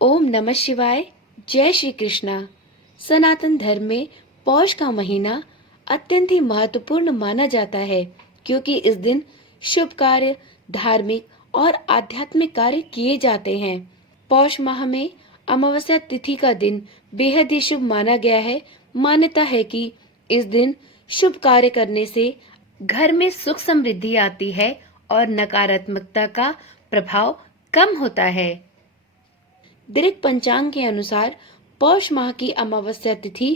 ओम नमः शिवाय। जय श्री कृष्णा। सनातन धर्म में पौष का महीना अत्यंत ही महत्वपूर्ण माना जाता है, क्योंकि इस दिन शुभ कार्य, धार्मिक और आध्यात्मिक कार्य किए जाते हैं। पौष माह में अमावस्या तिथि का दिन बेहद ही शुभ माना गया है। मान्यता है कि इस दिन शुभ कार्य करने से घर में सुख समृद्धि आती है और नकारात्मकता का प्रभाव कम होता है। दृक पंचांग के अनुसार पौष माह की अमावस्या तिथि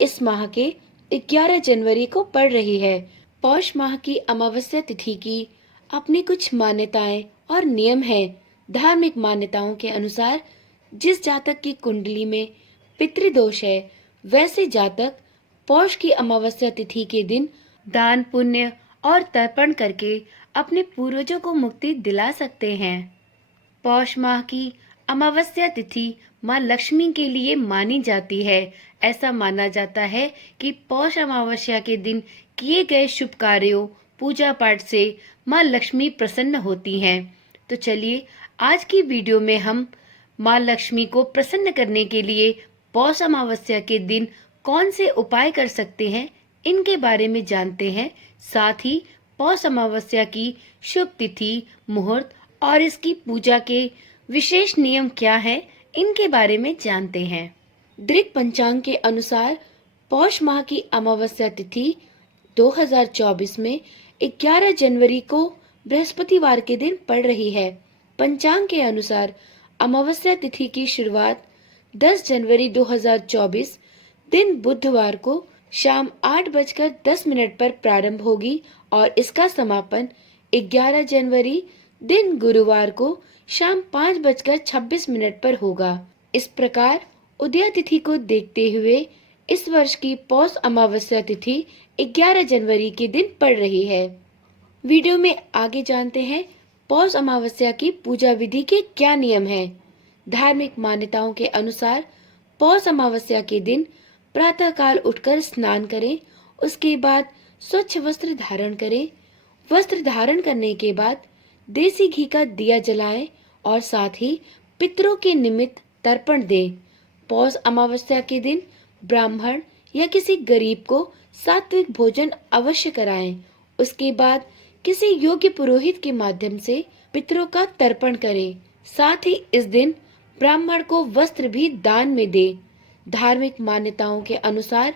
इस माह के 11 जनवरी को पड़ रही है। पौष माह की अमावस्या तिथि की अपनी कुछ मान्यताएं और नियम हैं। धार्मिक मान्यताओं के अनुसार जिस जातक की कुंडली में पितृदोष है, वैसे जातक पौष की अमावस्या तिथि के दिन दान पुण्य और तर्पण करके अपने पूर्वजों को मुक्ति दिला सकते हैं। पौष माह की अमावस्या तिथि माँ लक्ष्मी के लिए मानी जाती है। ऐसा माना जाता है कि पौष अमावस्या के दिन किए गए शुभ कार्यों, पूजा पाठ से माँ लक्ष्मी प्रसन्न होती हैं। तो चलिए आज की वीडियो में हम माँ लक्ष्मी को प्रसन्न करने के लिए पौष अमावस्या के दिन कौन से उपाय कर सकते हैं, इनके बारे में जानते हैं। साथ ही पौष अमावस्या की शुभ तिथि, मुहूर्त और इसकी पूजा के विशेष नियम क्या है, इनके बारे में जानते हैं। दृक पंचांग के अनुसार पौष माह की अमावस्या तिथि 2024 में 11 जनवरी को बृहस्पतिवार के दिन पड़ रही है। पंचांग के अनुसार अमावस्या तिथि की शुरुआत 10 जनवरी 2024 दिन बुधवार को शाम 8:10 पर प्रारंभ होगी और इसका समापन 11 जनवरी दिन गुरुवार को शाम 5:26 पर होगा। इस प्रकार उदया तिथि को देखते हुए इस वर्ष की पौष अमावस्या तिथि 11 जनवरी के दिन पड़ रही है। वीडियो में आगे जानते हैं पौष अमावस्या की पूजा विधि के क्या नियम हैं। धार्मिक मान्यताओं के अनुसार पौष अमावस्या के दिन प्रातः काल उठकर स्नान करें, उसके बाद स्वच्छ वस्त्र धारण करें। वस्त्र धारण करने के बाद देसी घी का दिया जलाएं और साथ ही पितरों के निमित्त तर्पण दें। पौष अमावस्या के दिन ब्राह्मण या किसी गरीब को सात्विक भोजन अवश्य कराएं। उसके बाद किसी योग्य पुरोहित के माध्यम से पितरों का तर्पण करें। साथ ही इस दिन ब्राह्मण को वस्त्र भी दान में दें। धार्मिक मान्यताओं के अनुसार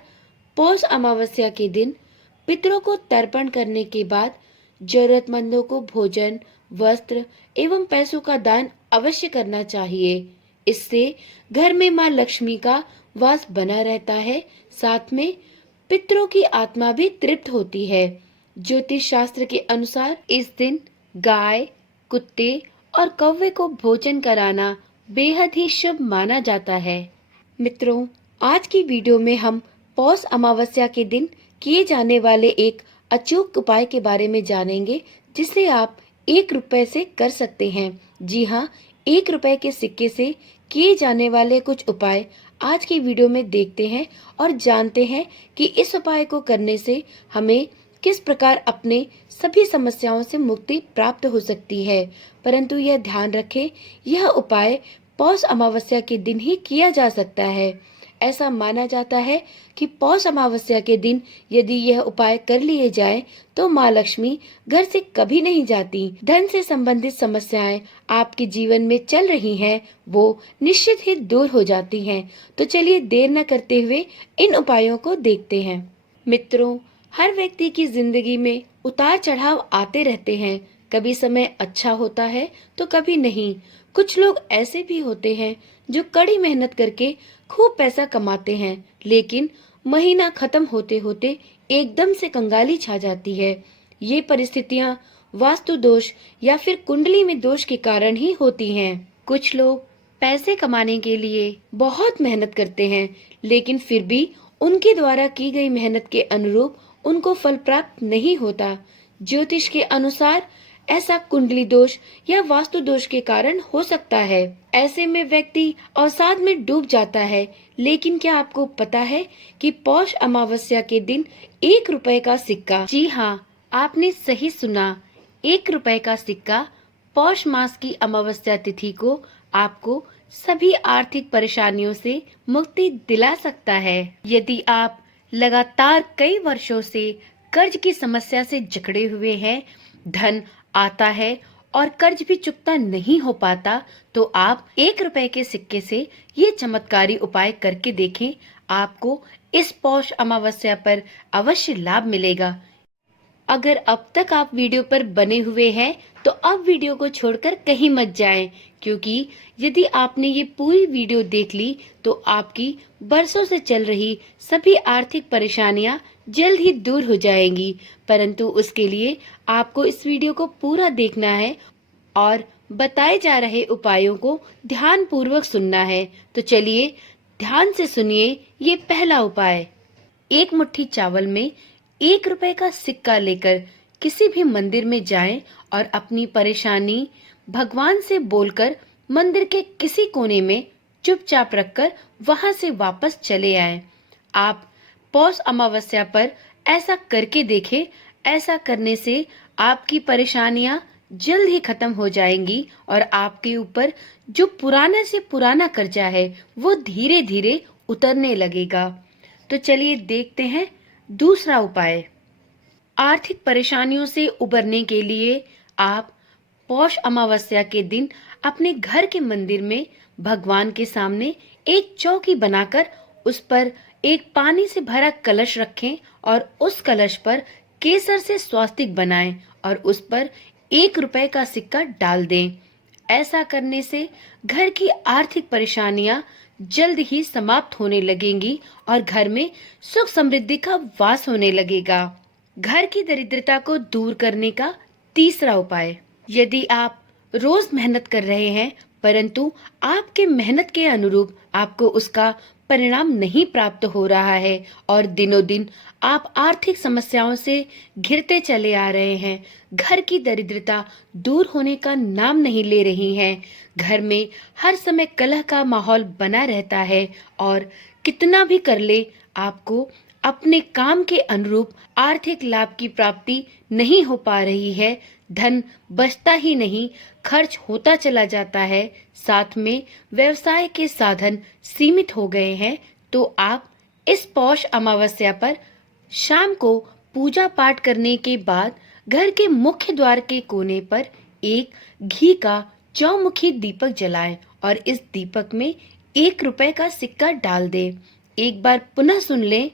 पौष अमावस्या के दिन पितरों को तर्पण करने के बाद जरूरतमंदों को भोजन, वस्त्र एवं पैसों का दान अवश्य करना चाहिए। इससे घर में मां लक्ष्मी का वास बना रहता है। साथ में पितरों की आत्मा भी तृप्त होती है। ज्योतिष शास्त्र के अनुसार इस दिन गाय, कुत्ते और कौवे को भोजन कराना बेहद ही शुभ माना जाता है। मित्रों, आज की वीडियो में हम पौष अमावस्या के दिन किए जाने वाले एक अचूक उपाय के बारे में जानेंगे, जिसे आप 1 रुपए से कर सकते हैं। जी हाँ, 1 रुपए के सिक्के से किए जाने वाले कुछ उपाय आज की वीडियो में देखते हैं और जानते हैं कि इस उपाय को करने से हमें किस प्रकार अपने सभी समस्याओं से मुक्ति प्राप्त हो सकती है। परंतु यह ध्यान रखें, यह उपाय पौष अमावस्या के दिन ही किया जा सकता है। ऐसा माना जाता है कि पौष अमावस्या के दिन यदि यह उपाय कर लिए जाए तो माँ लक्ष्मी घर से कभी नहीं जाती। धन से संबंधित समस्याएं आपके जीवन में चल रही हैं, वो निश्चित ही दूर हो जाती हैं। तो चलिए देर न करते हुए इन उपायों को देखते हैं। मित्रों, हर व्यक्ति की जिंदगी में उतार चढ़ाव आते रहते हैं। कभी समय अच्छा होता है तो कभी नहीं। कुछ लोग ऐसे भी होते हैं जो कड़ी मेहनत करके खूब पैसा कमाते हैं, लेकिन महीना खत्म होते होते एकदम से कंगाली छा जाती है। ये परिस्थितियाँ वास्तु दोष या फिर कुंडली में दोष के कारण ही होती हैं। कुछ लोग पैसे कमाने के लिए बहुत मेहनत करते हैं, लेकिन फिर भी उनके द्वारा की गई मेहनत के अनुरूप उनको फल प्राप्त नहीं होता। ज्योतिष के अनुसार ऐसा कुंडली दोष या वास्तु दोष के कारण हो सकता है। ऐसे में व्यक्ति अवसाद में डूब जाता है। लेकिन क्या आपको पता है कि पौष अमावस्या के दिन 1 रुपए का सिक्का, जी हाँ, आपने सही सुना, 1 रुपए का सिक्का पौष मास की अमावस्या तिथि को आपको सभी आर्थिक परेशानियों से मुक्ति दिला सकता है। यदि आप लगातार कई वर्षों से कर्ज की समस्या से जकड़े हुए हैं, धन आता है और कर्ज भी चुकता नहीं हो पाता, तो आप 1 रुपए के सिक्के से ये चमत्कारी उपाय करके देखें। आपको इस पौष अमावस्या पर अवश्य लाभ मिलेगा। अगर अब तक आप वीडियो पर बने हुए हैं तो अब वीडियो को छोड़कर कहीं मत जाएं, क्योंकि यदि आपने ये पूरी वीडियो देख ली तो आपकी बरसों से चल रही सभी आर्थिक परेशानियां जल्द ही दूर हो जाएंगी। परंतु उसके लिए आपको इस वीडियो को पूरा देखना है और बताए जा रहे उपायों को ध्यान पूर्वक सुनना है। तो चलिए ध्यान से सुनिए ये पहला उपाय। एक मुट्ठी चावल में 1 रुपए का सिक्का लेकर किसी भी मंदिर में जाएं और अपनी परेशानी भगवान से बोलकर मंदिर के किसी कोने में चुपचाप रखकर वहां से वापस चले आएं। आप पौष अमावस्या पर ऐसा करके देखें। ऐसा करने से आपकी परेशानियां जल्द ही खत्म हो जाएंगी और आपके ऊपर जो पुराना से पुराना कर्जा है वो धीरे धीरे उतरने लगेगा। तो चलिए देखते हैं दूसरा उपाय। आर्थिक परेशानियों से उबरने के लिए आप पौष अमावस्या के दिन अपने घर के मंदिर में भगवान के सामने एक चौकी बनाकर उस पर एक पानी से भरा कलश रखें और उस कलश पर केसर से स्वास्तिक बनाएं और उस पर 1 रुपए का सिक्का डाल दें। ऐसा करने से घर की आर्थिक परेशानियां जल्द ही समाप्त होने लगेंगी और घर में सुख समृद्धि का वास होने लगेगा। घर की दरिद्रता को दूर करने का तीसरा उपाय। यदि आप रोज मेहनत कर रहे हैं परंतु आपके मेहनत के अनुरूप आपको उसका परिणाम नहीं प्राप्त हो रहा है और दिनों दिन आप आर्थिक समस्याओं से घिरते चले आ रहे हैं, घर की दरिद्रता दूर होने का नाम नहीं ले रही है, घर में हर समय कलह का माहौल बना रहता है और कितना भी कर ले आपको अपने काम के अनुरूप आर्थिक लाभ की प्राप्ति नहीं हो पा रही है, धन बचता ही नहीं खर्च होता चला जाता है, साथ में व्यवसाय के साधन सीमित हो गए हैं, तो आप इस पौष अमावस्या पर शाम को पूजा पाठ करने के बाद घर के मुख्य द्वार के कोने पर एक घी का चौमुखी दीपक जलाएं और इस दीपक में 1 रुपए का सिक्का डाल दें। एक बार पुनः सुन लें।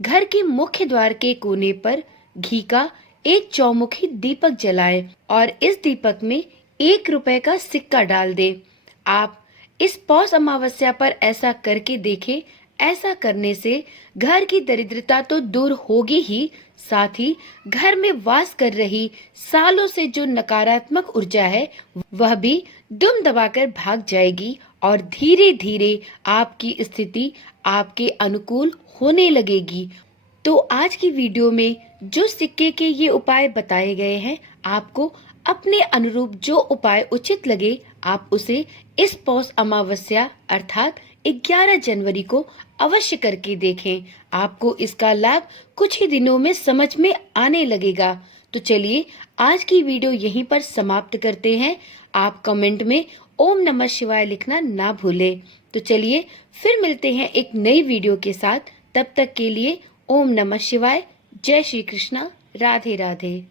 घर के मुख्य द्वार के कोने पर घी का एक चौमुखी दीपक जलाएं और इस दीपक में 1 रुपए का सिक्का डाल दें। आप इस पौष अमावस्या पर ऐसा करके देखें। ऐसा करने से घर की दरिद्रता तो दूर होगी ही, साथ ही घर में वास कर रही सालों से जो नकारात्मक ऊर्जा है वह भी दुम दबाकर भाग जाएगी और धीरे धीरे आपकी स्थिति आपके अनुकूल होने लगेगी। तो आज की वीडियो में जो सिक्के के ये उपाय बताए गए हैं, आपको अपने अनुरूप जो उपाय उचित लगे आप उसे इस पौष अमावस्या अर्थात 11 जनवरी को अवश्य करके देखें। आपको इसका लाभ कुछ ही दिनों में समझ में आने लगेगा। तो चलिए आज की वीडियो यहीं पर समाप्त करते हैं। आप कमेंट में ओम नमः शिवाय लिखना ना भूलें। तो चलिए फिर मिलते हैं एक नई वीडियो के साथ। तब तक के लिए ओम नमः शिवाय। जय श्री कृष्णा। राधे राधे।